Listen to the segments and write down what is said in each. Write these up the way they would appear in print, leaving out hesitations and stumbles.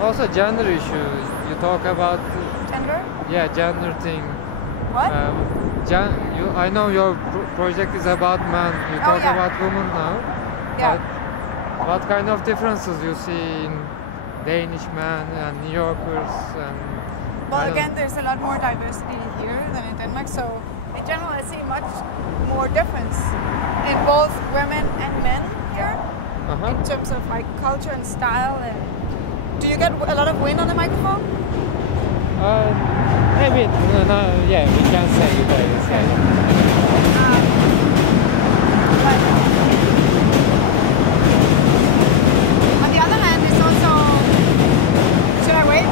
Also gender issue. You talk about Gender? yeah, gender thing. What? I know your project is about men. You talk yeah. about women now. Yeah. But what kind of differences you see in Danish men and New Yorkers and? Well, again, there's a lot more diversity here than in Denmark, so in general, I see much more difference in both women and men here in terms of like culture and style. And do you get a lot of wind on the microphone? Maybe yeah, we can say it. On the other hand, it's also. Should I wait?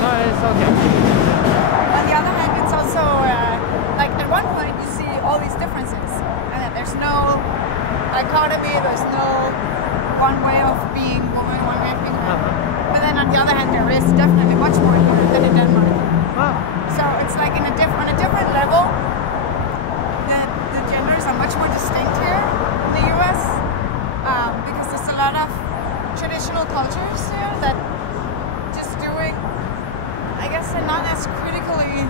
No, it's okay. On the other hand, it's also like at one point you see all these differences, and then there's no dichotomy. There's no one way of being woman, one way of being man. But then on the other hand, there is definitely much more here than in Denmark. So it's like on a different level, the genders are much more distinct here in the US because there's a lot of traditional cultures here that just doing, I guess, they're not as critically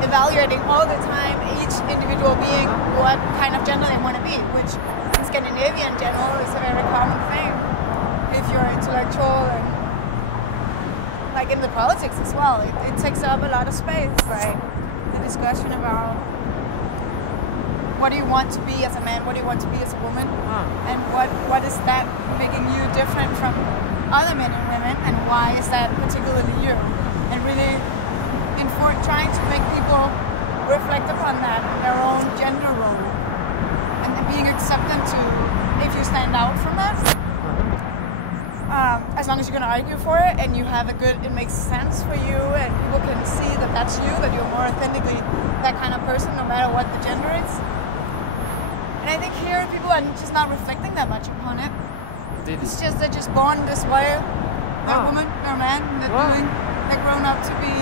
evaluating all the time each individual being what kind of gender they want to be, which in Scandinavian general is a very common thing if you're intellectual and like in the politics as well. It takes up a lot of space, right? The discussion about what do you want to be as a man, what do you want to be as a woman, and what is that making you different from other men and women, and why is that particularly you? And really trying to make people reflect upon that in their own gender role, and being accepted to if you stand out from that. As long as you're going to argue for it and you have it makes sense for you and people can see that that's you, that you're more authentically that kind of person no matter what the gender is. And I think here people are just not reflecting that much upon it. It's just they're just born this way. They're a woman, they're a man, they're grown up to be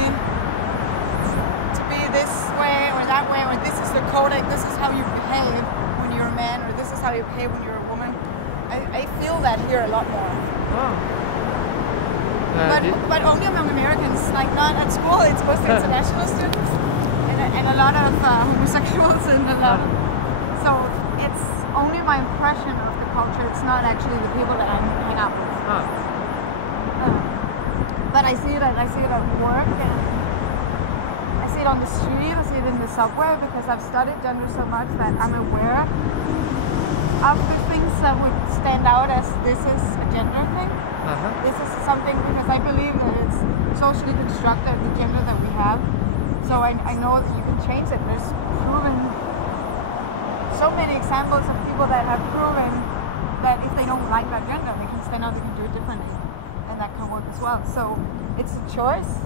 this way or that way, or this is the codec, this is how you behave when you're a man, or this is how you behave when you're a woman. I feel that here a lot more. But only among Americans, like not at school. It's mostly international students and a lot of homosexuals and a lot of, so it's only my impression of the culture. It's not actually the people that I hang out with. But I see it at work, and I see it on the street. I see it in the subway because I've studied gender so much that I'm aware of the things that would stand out as this is a gender thing. This is something because I believe that it's socially constructed, the gender that we have. So I know that you can change it. There's proven so many examples of people that have proven that if they don't like that gender, they can stand out, they can do it differently, and that can work as well. So it's a choice,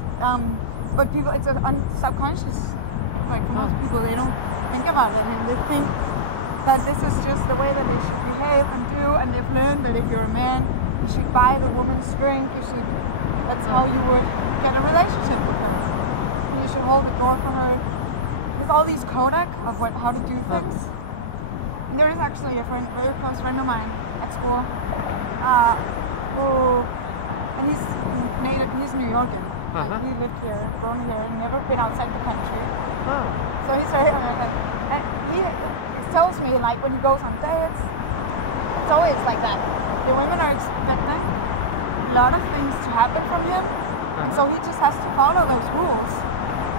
but people, it's a subconscious. Like for most people, they don't think about it, and they think that this is just the way that they should behave and do, and they've learned that if you're a man, you should buy the woman's drink, that's how you would get a relationship with her. You should hold the door for her. With all these codec of how to do things. And there is actually a very close friend of mine at school, and he's New Yorker. He lived here, grown here, and never been outside the country. So he said, and he tells me like when he goes on dates, it's always like that. The women are expecting a lot of things to happen from him, and so he just has to follow those rules,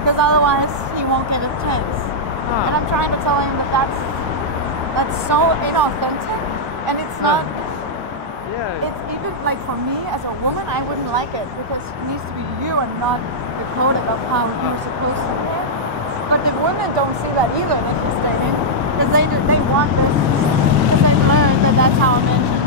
because otherwise he won't get a chance. And I'm trying to tell him that that's so inauthentic, and it's not. It's even like for me as a woman, I wouldn't like it because it needs to be you and not the codec of how you're supposed to be. But the women don't see that either that he's dating, because they want this, because they learned that that's how men should